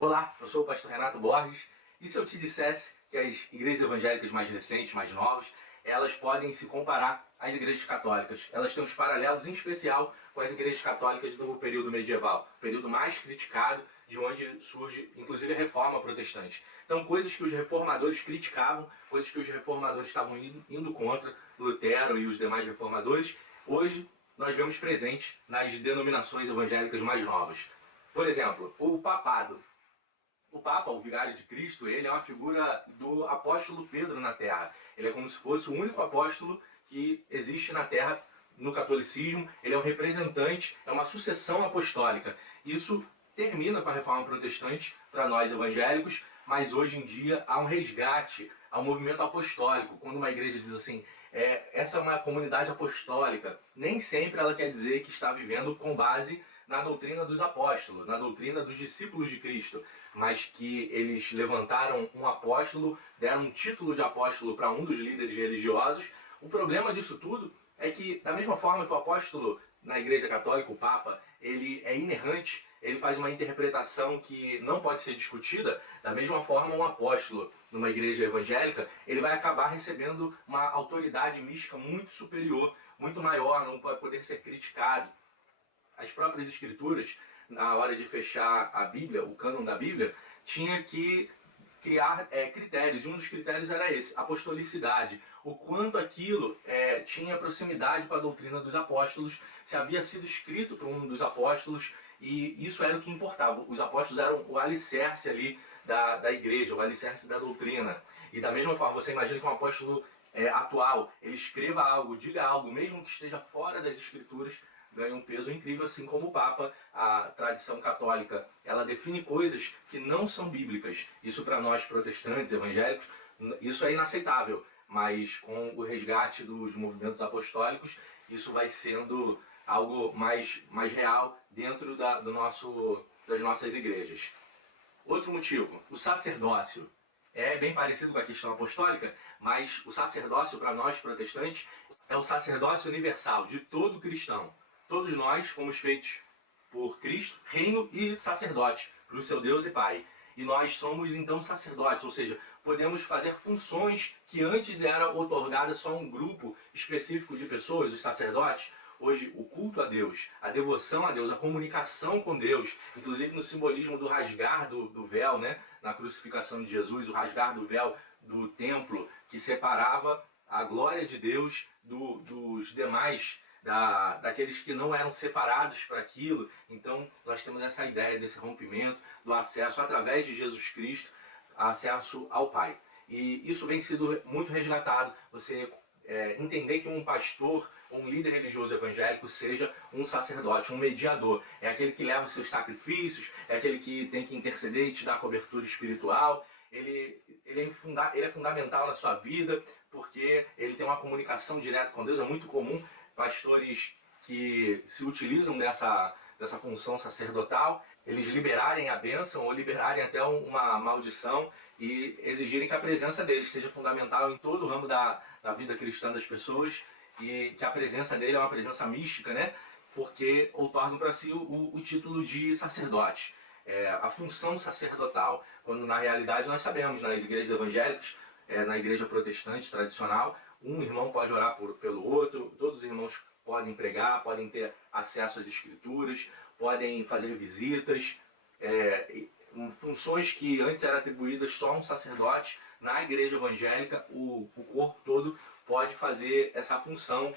Olá, eu sou o pastor Renato Borges, e se eu te dissesse que as igrejas evangélicas mais recentes, mais novas, elas podem se comparar às igrejas católicas. Elas têm uns paralelos, em especial, com as igrejas católicas do período medieval, o período mais criticado, de onde surge, inclusive, a reforma protestante. Então, coisas que os reformadores criticavam, coisas que os reformadores estavam indo contra, Lutero e os demais reformadores, hoje nós vemos presentes nas denominações evangélicas mais novas. Por exemplo, o papado. O Papa, o Vigário de Cristo, ele é uma figura do apóstolo Pedro na Terra. Ele é como se fosse o único apóstolo que existe na Terra no catolicismo. Ele é um representante, é uma sucessão apostólica. Isso termina com a Reforma Protestante para nós evangélicos, mas hoje em dia há um resgate, há um movimento apostólico. Quando uma igreja diz assim, essa é uma comunidade apostólica, nem sempre ela quer dizer que está vivendo com base na doutrina dos apóstolos, na doutrina dos discípulos de Cristo, mas que eles levantaram um apóstolo, deram um título de apóstolo para um dos líderes religiosos. O problema disso tudo é que, da mesma forma que o apóstolo na Igreja Católica, o Papa, ele é inerrante, ele faz uma interpretação que não pode ser discutida, da mesma forma um apóstolo numa igreja evangélica, ele vai acabar recebendo uma autoridade mística muito superior, muito maior, não vai poder ser criticado. As próprias escrituras, na hora de fechar a Bíblia, o cânon da Bíblia, tinha que criar critérios, e um dos critérios era esse, apostolicidade, o quanto aquilo tinha proximidade com a doutrina dos apóstolos, se havia sido escrito por um dos apóstolos, e isso era o que importava. Os apóstolos eram o alicerce ali da igreja, o alicerce da doutrina. E da mesma forma, você imagina que um apóstolo atual, ele escreva algo, diga algo, mesmo que esteja fora das escrituras, ganha um peso incrível, assim como o Papa. A tradição católica, ela define coisas que não são bíblicas. Isso para nós protestantes, evangélicos, isso é inaceitável. Mas com o resgate dos movimentos apostólicos, isso vai sendo algo mais real dentro das nossas igrejas. Outro motivo, o sacerdócio. É bem parecido com a questão apostólica, mas o sacerdócio para nós protestantes é o sacerdócio universal de todo cristão. Todos nós fomos feitos por Cristo, reino e sacerdote, para o seu Deus e Pai. E nós somos então sacerdotes, ou seja, podemos fazer funções que antes era otorgada só a um grupo específico de pessoas, os sacerdotes. Hoje, o culto a Deus, a devoção a Deus, a comunicação com Deus, inclusive no simbolismo do rasgar do véu, né? Na crucificação de Jesus, o rasgar do véu do templo, que separava a glória de Deus dos demais, daqueles que não eram separados para aquilo. Então nós temos essa ideia desse rompimento, do acesso através de Jesus Cristo, acesso ao Pai. E isso vem sendo muito resgatado. Você entender que um pastor, um líder religioso evangélico seja um sacerdote, um mediador. É aquele que leva os seus sacrifícios, é aquele que tem que interceder e te dar cobertura espiritual. Ele é fundamental na sua vida, porque ele tem uma comunicação direta com Deus. É muito comum pastores que se utilizam dessa função sacerdotal, eles liberarem a bênção ou liberarem até uma maldição e exigirem que a presença deles seja fundamental em todo o ramo da vida cristã das pessoas, e que a presença dele é uma presença mística, né? Porque outorgam para si o título de sacerdote, a função sacerdotal, quando na realidade nós sabemos, nas igrejas evangélicas, na igreja protestante tradicional, um irmão pode orar pelo outro, todos os irmãos podem pregar, podem ter acesso às escrituras, podem fazer visitas, funções que antes eram atribuídas só a um sacerdote. Na igreja evangélica, o corpo todo pode fazer essa função,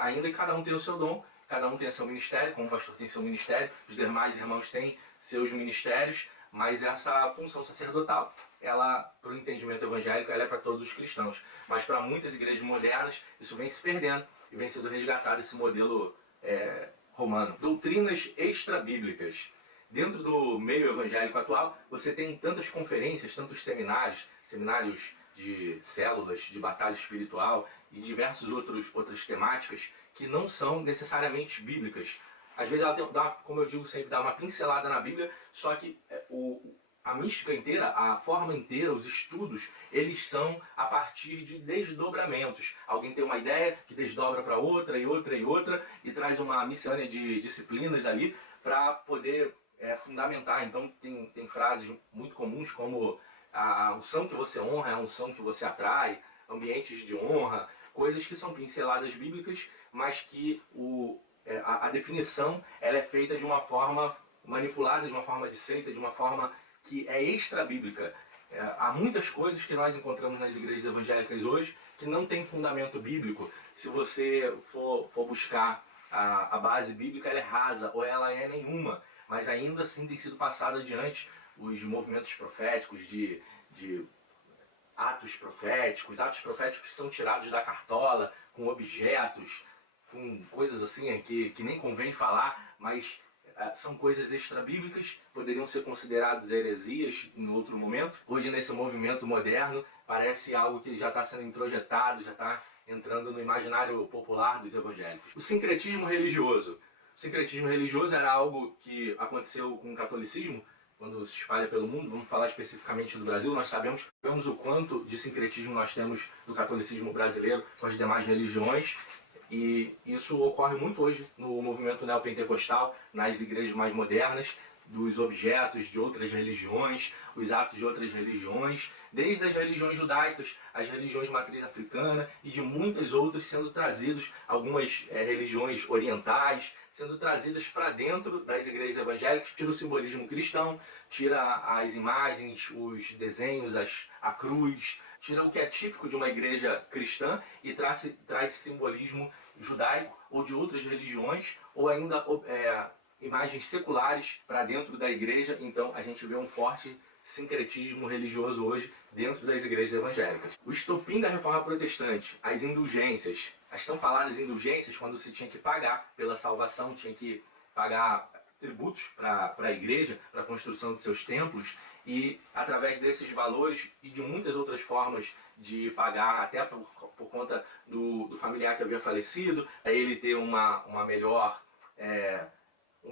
ainda que cada um tenha o seu dom, cada um tenha seu ministério, como o pastor tem seu ministério, os demais irmãos têm seus ministérios, mas essa função sacerdotal, ela, para o entendimento evangélico, ela é para todos os cristãos. Mas para muitas igrejas modernas, isso vem se perdendo e vem sendo resgatado esse modelo romano. Doutrinas extra-bíblicas. Dentro do meio evangélico atual, você tem tantas conferências, tantos seminários de células, de batalha espiritual e diversas outras temáticas que não são necessariamente bíblicas. Às vezes ela dá, como eu digo sempre, dá uma pincelada na Bíblia, só que a mística inteira, a forma inteira, os estudos, eles são a partir de desdobramentos. Alguém tem uma ideia que desdobra para outra e outra e outra, e traz uma miscelânea de disciplinas ali para poder fundamentar. Então tem frases muito comuns como a unção que você honra é a unção que você atrai, ambientes de honra, coisas que são pinceladas bíblicas, mas que a definição ela é feita de uma forma manipulada, de uma forma de seita, de uma forma que é extra-bíblica. Há muitas coisas que nós encontramos nas igrejas evangélicas hoje que não tem fundamento bíblico. Se você for buscar a base bíblica, ela é rasa ou ela é nenhuma, mas ainda assim tem sido passado adiante os movimentos proféticos de atos proféticos são tirados da cartola, com objetos, com coisas assim que nem convém falar, mas são coisas extra-bíblicas, poderiam ser consideradas heresias em outro momento. Hoje, nesse movimento moderno, parece algo que já está sendo introjetado, já está entrando no imaginário popular dos evangélicos. O sincretismo religioso. O sincretismo religioso era algo que aconteceu com o catolicismo, quando se espalha pelo mundo. Vamos falar especificamente do Brasil. Nós sabemos o quanto de sincretismo nós temos no catolicismo brasileiro com as demais religiões. E isso ocorre muito hoje no movimento neopentecostal, nas igrejas mais modernas, dos objetos de outras religiões, os atos de outras religiões, desde as religiões judaicas, as religiões de matriz africana e de muitas outras sendo trazidos, algumas religiões orientais, sendo trazidas para dentro das igrejas evangélicas. Tira o simbolismo cristão, tira as imagens, os desenhos, a cruz, tira o que é típico de uma igreja cristã e traz simbolismo judaico ou de outras religiões, ou ainda imagens seculares para dentro da igreja. Então a gente vê um forte sincretismo religioso hoje dentro das igrejas evangélicas. O estopim da reforma protestante, as indulgências, as tão faladas indulgências, quando se tinha que pagar pela salvação, tinha que pagar tributos para a igreja, para a construção de seus templos, e através desses valores e de muitas outras formas de pagar, até por conta do familiar que havia falecido, para ele ter um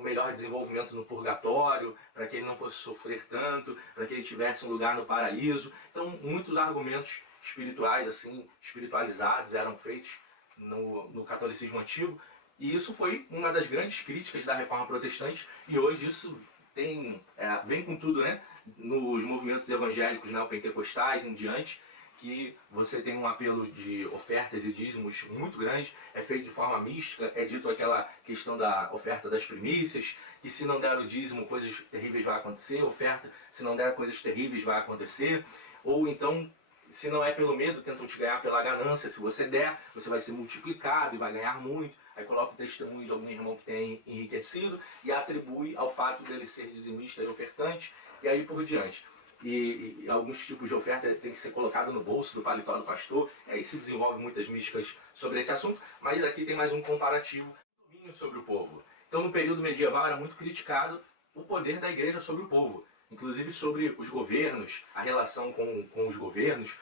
melhor desenvolvimento no purgatório, para que ele não fosse sofrer tanto, para que ele tivesse um lugar no paraíso. Então, muitos argumentos espirituais, assim, espiritualizados, eram feitos no catolicismo antigo, e isso foi uma das grandes críticas da reforma protestante, e hoje isso vem com tudo, né? Nos movimentos evangélicos neopentecostais em diante, que você tem um apelo de ofertas e dízimos muito grande, é feito de forma mística, é dito aquela questão da oferta das primícias, que se não der o dízimo, coisas terríveis vão acontecer, oferta, se não der coisas terríveis vai acontecer, ou então, se não é pelo medo, tentam te ganhar pela ganância, se você der, você vai ser multiplicado e vai ganhar muito, aí coloca o testemunho de algum irmão que tem enriquecido e atribui ao fato dele ser dizimista e ofertante, e aí por diante. E alguns tipos de oferta tem que ser colocado no bolso do paletó do pastor, e aí se desenvolve muitas místicas sobre esse assunto, mas aqui tem mais um comparativo, domínio sobre o povo. Então no período medieval era muito criticado o poder da igreja sobre o povo, inclusive sobre os governos, a relação com os governos,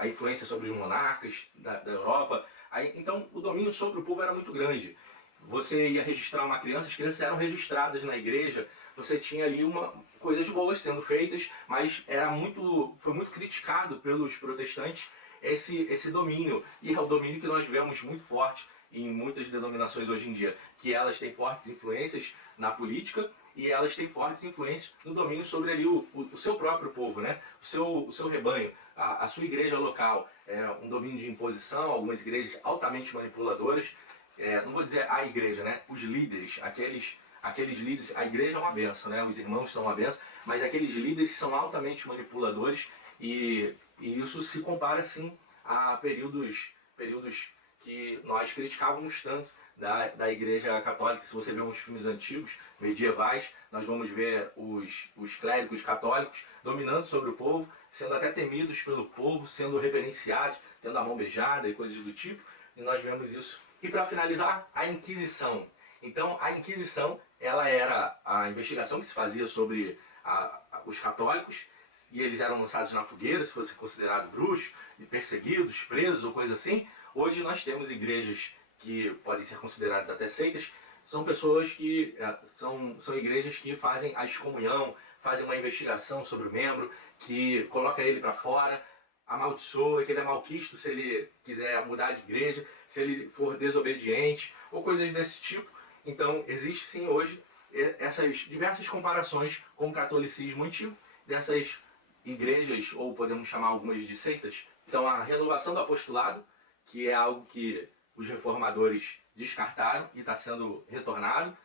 a influência sobre os monarcas da Europa. Então o domínio sobre o povo era muito grande. Você ia registrar uma criança, as crianças eram registradas na igreja, você tinha ali coisas boas sendo feitas, mas foi muito criticado pelos protestantes esse domínio, e é o domínio que nós vemos muito forte em muitas denominações hoje em dia, que elas têm fortes influências na política e elas têm fortes influências no domínio sobre ali o seu próprio povo, né? o seu rebanho, a sua igreja local, um domínio de imposição, algumas igrejas altamente manipuladoras. Não vou dizer a igreja, né? Os líderes, aqueles líderes, a igreja é uma benção, né? Os irmãos são uma benção, mas aqueles líderes são altamente manipuladores, e isso se compara sim a períodos que nós criticávamos tanto da igreja católica. Se você vê uns filmes antigos, medievais, nós vamos ver os clérigos católicos dominando sobre o povo, sendo até temidos pelo povo, sendo reverenciados, tendo a mão beijada e coisas do tipo, e nós vemos isso. E para finalizar, a Inquisição. Então, a Inquisição, ela era a investigação que se fazia sobre os católicos, e eles eram lançados na fogueira, se fosse considerado bruxos, e perseguidos, presos ou coisa assim. Hoje nós temos igrejas que podem ser consideradas até seitas, são pessoas que são igrejas que fazem a excomunhão, fazem uma investigação sobre o membro, que coloca ele para fora, amaldiçoa, que ele é malquisto se ele quiser mudar de igreja, se ele for desobediente, ou coisas desse tipo. Então existe sim hoje essas diversas comparações com o catolicismo antigo, dessas igrejas, ou podemos chamar algumas de seitas. Então a renovação do apostolado, que é algo que os reformadores descartaram e está sendo retornado.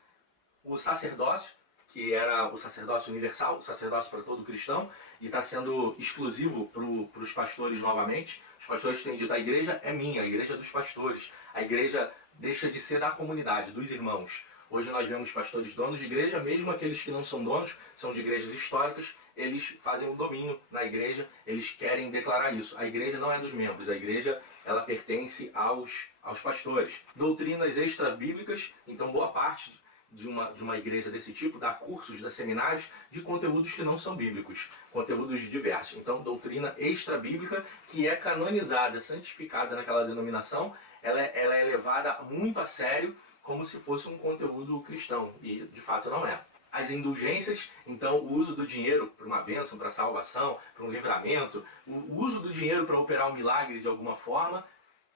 O sacerdócio, que era o sacerdócio universal, o sacerdócio para todo cristão, e está sendo exclusivo para os pastores novamente. Os pastores têm dito, a igreja é minha, a igreja é dos pastores. A igreja deixa de ser da comunidade, dos irmãos. Hoje nós vemos pastores donos de igreja, mesmo aqueles que não são donos, são de igrejas históricas, eles fazem o domínio na igreja, eles querem declarar isso. A igreja não é dos membros, a igreja ela pertence aos pastores. Doutrinas extra-bíblicas, então boa parte de uma igreja desse tipo dá cursos, dá seminários de conteúdos que não são bíblicos, conteúdos diversos. Então, doutrina extra-bíblica que é canonizada, santificada naquela denominação, ela é levada muito a sério, como se fosse um conteúdo cristão, e de fato não é. As indulgências, então o uso do dinheiro para uma bênção, para salvação, para um livramento, o uso do dinheiro para operar um milagre de alguma forma,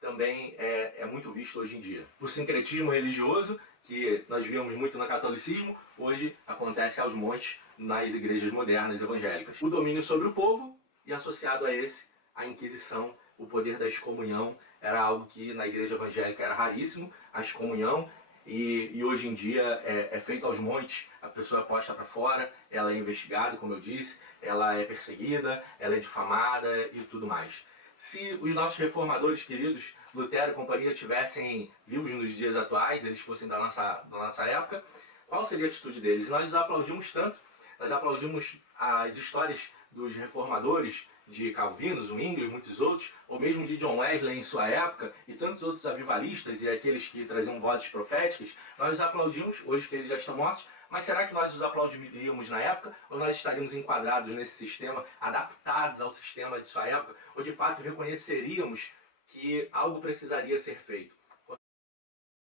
também é muito visto hoje em dia. O sincretismo religioso, que nós víamos muito no catolicismo, hoje acontece aos montes nas igrejas modernas evangélicas. O domínio sobre o povo, e associado a esse, a Inquisição, o poder da excomunhão, era algo que na igreja evangélica era raríssimo, a excomunhão, e hoje em dia é feito aos montes, a pessoa é posta para fora, ela é investigada, como eu disse, ela é perseguida, ela é difamada e tudo mais. Se os nossos reformadores queridos, Lutero e companhia, tivessem vivos nos dias atuais, eles fossem da nossa época, qual seria a atitude deles? Nós os aplaudimos tanto, nós aplaudimos as histórias dos reformadores, de Calvino, Zwingli e muitos outros, ou mesmo de John Wesley em sua época, e tantos outros avivalistas e aqueles que traziam vozes proféticas, nós os aplaudimos, hoje que eles já estão mortos, mas será que nós os aplaudiríamos na época, ou nós estaríamos enquadrados nesse sistema, adaptados ao sistema de sua época, ou de fato reconheceríamos que algo precisaria ser feito?